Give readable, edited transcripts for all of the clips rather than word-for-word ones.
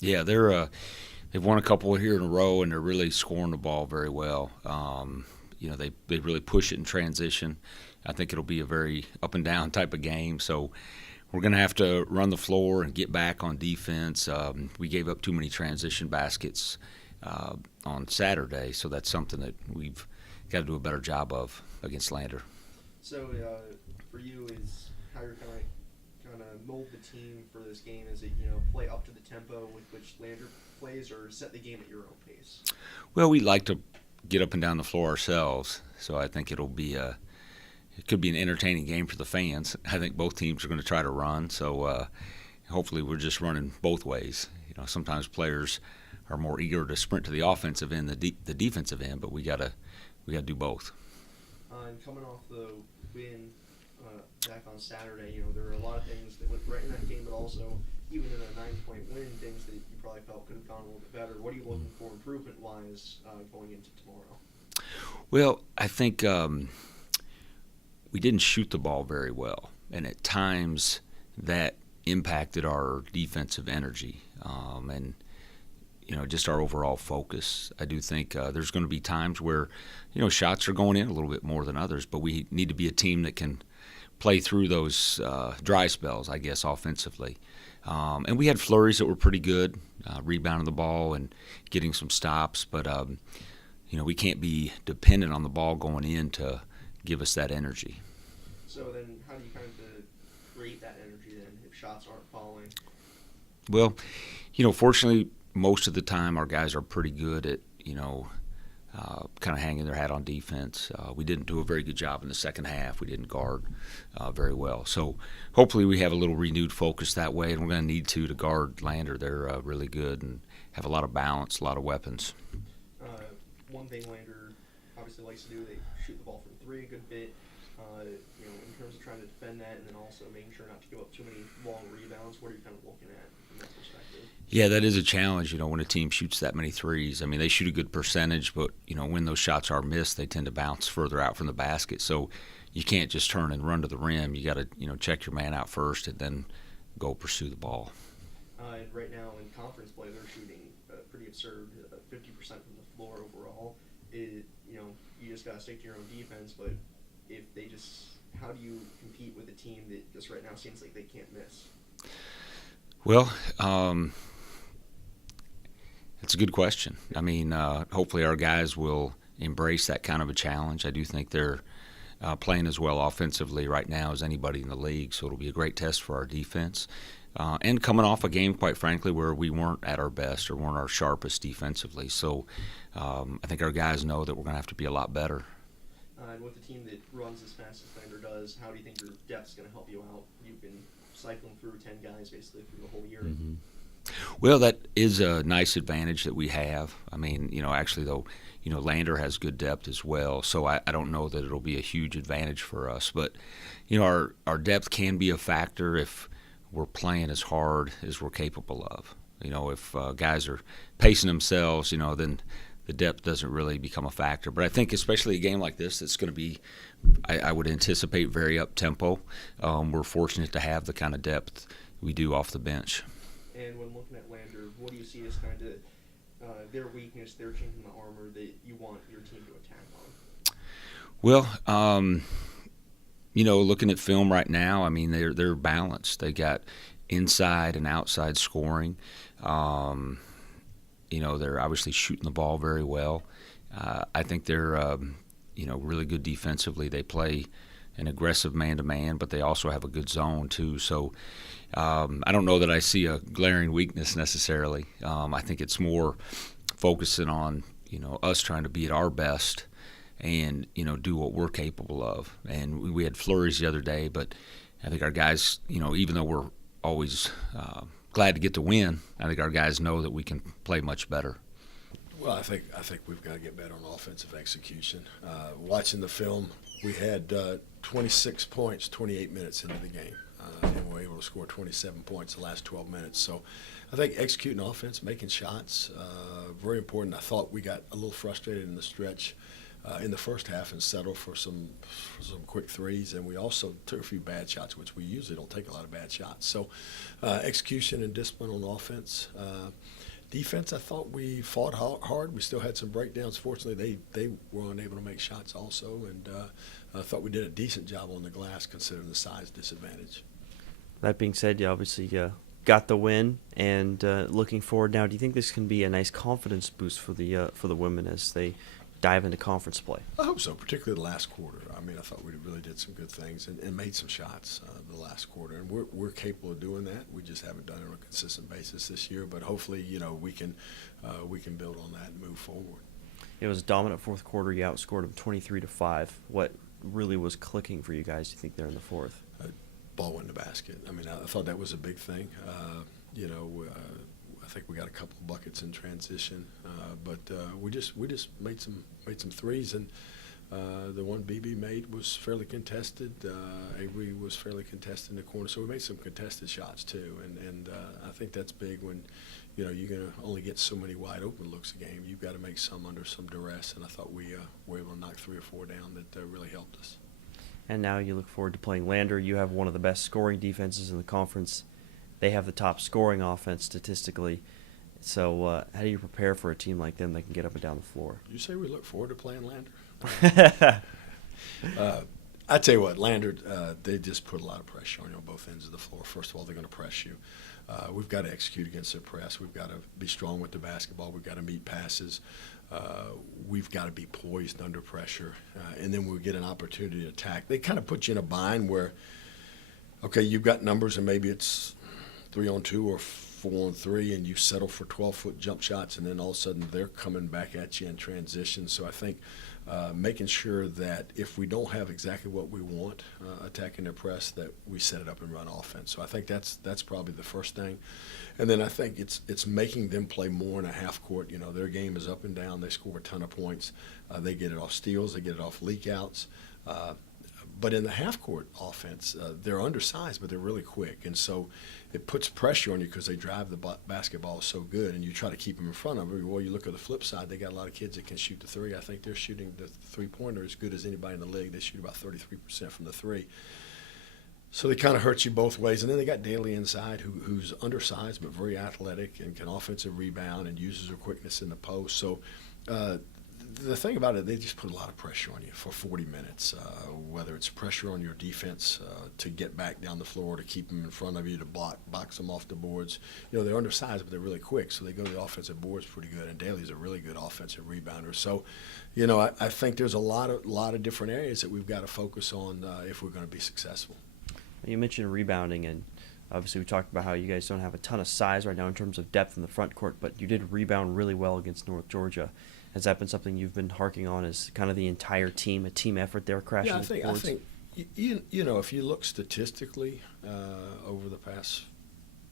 Yeah, they've won a couple here in a row, and they're really scoring the ball very well. They really push it in transition. I think it'll be a very up and down type of game. So we're going to have to run the floor and get back on defense. We gave up too many transition baskets on Saturday, so that's something that we've got to do a better job of against Lander. So for you, is how you're kind of mold the team for this game? Is it play up to the tempo with which Lander plays, or set the game at your own pace? Well, we like to get up and down the floor ourselves, so I think it could be an entertaining game for the fans. I think both teams are going to try to run, so hopefully we're just running both ways. Sometimes players are more eager to sprint to the offensive end than the defensive end, but we gotta do both. And coming off the win back on Saturday, there were a lot of things that went right in that game, but also even in a 9-point win, things that you probably felt could have gone a little bit better. What are you looking for improvement-wise going into tomorrow? Well, I think we didn't shoot the ball very well, and at times that impacted our defensive energy and just our overall focus. I do think there's going to be times where shots are going in a little bit more than others, but we need to be a team that can play through those dry spells, I guess, offensively. And we had flurries that were pretty good, rebounding the ball and getting some stops, but we can't be dependent on the ball going in to give us that energy. So then, how do you kind of create that energy then if shots aren't falling? Well, fortunately, most of the time our guys are pretty good at kind of hanging their hat on defense. We didn't do a very good job in the second half. We didn't guard very well. So hopefully we have a little renewed focus that way, and we're going to need to guard Lander. They're really good and have a lot of balance, a lot of weapons. Uh, One thing Lander obviously likes to do, they shoot the ball from three a good bit. In terms of trying to defend that, and then also making sure not to give up too many long rebounds. What are you kind of looking at from that perspective? Yeah, that is a challenge, when a team shoots that many threes. I mean, they shoot a good percentage, but, when those shots are missed, they tend to bounce further out from the basket. So you can't just turn and run to the rim. You got to, check your man out first and then go pursue the ball. And right now in conference play, they're shooting pretty absurd, 50% from the floor overall. You just got to stick to your own defense, but how do you compete with a team that just right now seems like they can't miss? Well, it's a good question. I mean, hopefully our guys will embrace that kind of a challenge. I do think they're playing as well offensively right now as anybody in the league, so it'll be a great test for our defense. And coming off a game, quite frankly, where we weren't at our best or weren't our sharpest defensively. So I think our guys know that we're going to have to be a lot better. And with a team that runs as fast as Thunder does, how do you think your depth's going to help you out? You've been cycling through 10 guys basically through the whole year. Mm-hmm. Well, that is a nice advantage that we have. I mean, actually, though, Lander has good depth as well, so I don't know that it'll be a huge advantage for us. But, our depth can be a factor if we're playing as hard as we're capable of. If guys are pacing themselves, then the depth doesn't really become a factor. But I think especially a game like this that's going to be, I would anticipate, very up-tempo. We're fortunate to have the kind of depth we do off the bench. And when looking at Lander, what do you see as kind of their weakness, their chink in the armor that you want your team to attack on? Well, looking at film right now, I mean, they're balanced. They got inside and outside scoring. They're obviously shooting the ball very well. I think they're, really good defensively. They play an aggressive man-to-man, but they also have a good zone too. So I don't know that I see a glaring weakness necessarily. I think it's more focusing on, us trying to be at our best and, do what we're capable of. And we had flurries the other day, but I think our guys, even though we're always glad to get the win, I think our guys know that we can play much better. Well, I think we've got to get better on offensive execution. Watching the film, we had 26 points, 28 minutes into the game, and we were able to score 27 points the last 12 minutes. So I think executing offense, making shots, very important. I thought we got a little frustrated in the stretch in the first half and settle for some quick threes. And we also took a few bad shots, which we usually don't take a lot of bad shots. So execution and discipline on offense. Defense, I thought we fought hard. We still had some breakdowns. Fortunately, they were unable to make shots also, and I thought we did a decent job on the glass considering the size disadvantage. That being said, you obviously got the win, and looking forward now, do you think this can be a nice confidence boost for the women as they dive into conference play? I hope so, particularly the last quarter. I mean, I thought we really did some good things and made some shots the last quarter, and we're capable of doing that. We just haven't done it on a consistent basis this year, but hopefully, we can build on that and move forward. It was a dominant fourth quarter. You outscored them 23-5. What really was clicking for you guys, do you think, there in the fourth? Ball went in the basket. I mean, I thought that was a big thing. I think we got a couple of buckets in transition, but we just made some threes, and the one BB made was fairly contested. Avery was fairly contested in the corner, so we made some contested shots too, and I think that's big when you're going to only get so many wide open looks a game. You've got to make some under some duress, and I thought we were able to knock 3 or 4 down that really helped us. And now you look forward to playing Lander. You have one of the best scoring defenses in the conference. They have the top scoring offense statistically. So how do you prepare for a team like them that can get up and down the floor? You say we look forward to playing Lander? I tell you what, Lander, they just put a lot of pressure on you on both ends of the floor. First of all, they're going to press you. We've got to execute against their press. We've got to be strong with the basketball. We've got to meet passes. We've got to be poised under pressure. And then we get an opportunity to attack. They kind of put you in a bind where, okay, you've got numbers and maybe it's 3-on-2 or 4-on-3, and you settle for 12-foot jump shots, and then all of a sudden they're coming back at you in transition. So I think making sure that if we don't have exactly what we want attacking their press, that we set it up and run offense. So I think that's probably the first thing. And then I think it's making them play more in a half court. Their game is up and down. They score a ton of points. They get it off steals. They get it off leak outs. But in the half-court offense, they're undersized, but they're really quick. And so it puts pressure on you because they drive the basketball so good, and you try to keep them in front of them. Well, you look at the flip side, they got a lot of kids that can shoot the three. I think they're shooting the three-pointer as good as anybody in the league. They shoot about 33% from the three. So they kind of hurt you both ways. And then they got Daly inside who's undersized but very athletic and can offensive rebound and uses her quickness in the post. So the thing about it, they just put a lot of pressure on you for 40 minutes, whether it's pressure on your defense to get back down the floor, to keep them in front of you, to box them off the boards. They're undersized, but they're really quick, so they go to the offensive boards pretty good, and Daly's a really good offensive rebounder. So, I think there's a lot of different areas that we've got to focus on if we're going to be successful. You mentioned rebounding, and obviously we talked about how you guys don't have a ton of size right now in terms of depth in the front court, but you did rebound really well against North Georgia. Has that been something you've been harking on as kind of the entire team, a team effort there crashing the boards? I think if you look statistically over the past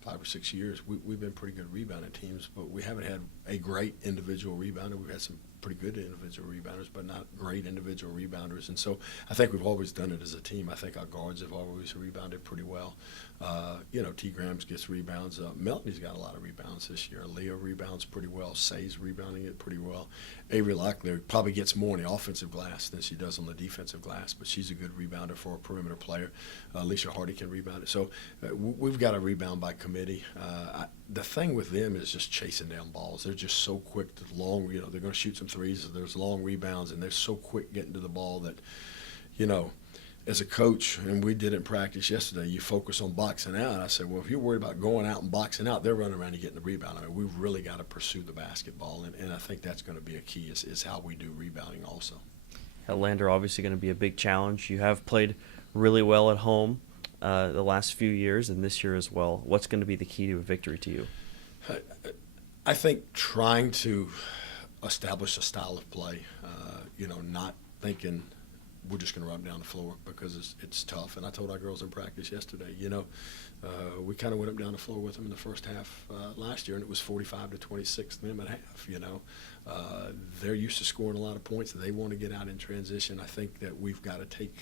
5 or 6 years, we've been pretty good rebounding teams, but we haven't had a great individual rebounder. We've had some pretty good individual rebounders, but not great individual rebounders. And so I think we've always done it as a team. I think our guards have always rebounded pretty well. T. Grams gets rebounds. Melanie's got a lot of rebounds this year. Leah rebounds pretty well. Say's rebounding it pretty well. Avery Locklear probably gets more on the offensive glass than she does on the defensive glass, but she's a good rebounder for a perimeter player. Alicia Hardy can rebound it. So we've got a rebound by committee. The thing with them is just chasing down balls. They're just so quick to long, they're going to shoot some threes. There's long rebounds, and they're so quick getting to the ball that, as a coach, and we did it in practice yesterday, you focus on boxing out. I said, well, if you're worried about going out and boxing out, they're running around and getting the rebound. I mean, we've really got to pursue the basketball, and I think that's going to be a key is how we do rebounding also. Lander obviously going to be a big challenge. You have played really well at home the last few years and this year as well. What's going to be the key to a victory to you? I think trying to establish a style of play, not thinking we're just going to run down the floor because it's tough. And I told our girls in practice yesterday, we kind of went up down the floor with them in the first half last year, and it was 45-26 them at half. They're used to scoring a lot of points. They want to get out in transition. I think that we've got to take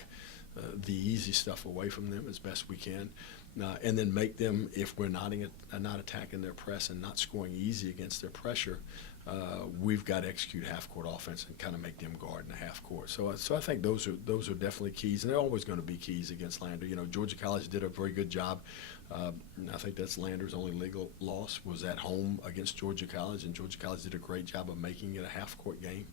the easy stuff away from them as best we can, and then make them, if we're not attacking their press and not scoring easy against their pressure, we've got to execute half-court offense and kind of make them guard in the half-court. So I think those are definitely keys, and they're always going to be keys against Lander. You know, Georgia College did a very good job. I think that's Lander's only legal loss was at home against Georgia College, and Georgia College did a great job of making it a half-court game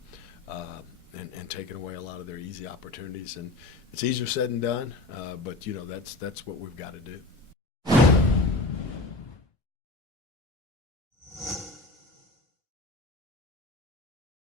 and taking away a lot of their easy opportunities. And it's easier said than done, but, you know, that's what we've got to do.